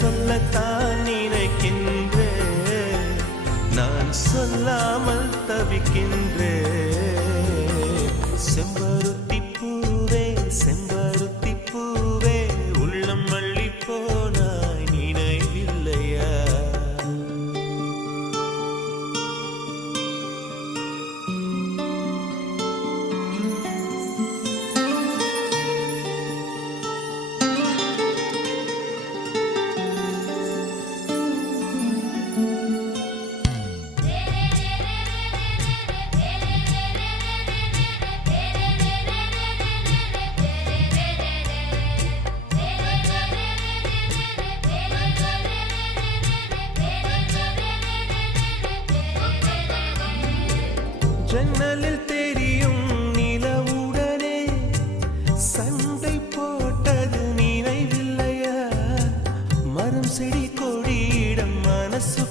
சொல்லத்தான் நினைக்கின்றேன், நான் சொல்லாமல் தவிக்கின்றேன். செம்பருத்தி பூவே செம்பருத்தி பூவே உள்ளம் மல்லி போனாய் நினைவில்லையா? ஜன்னலில் தெரியும் நிலவுடனே சண்டை போட்டது நினைவில்லையா? மரம் செடி கொடியிடம் மனசு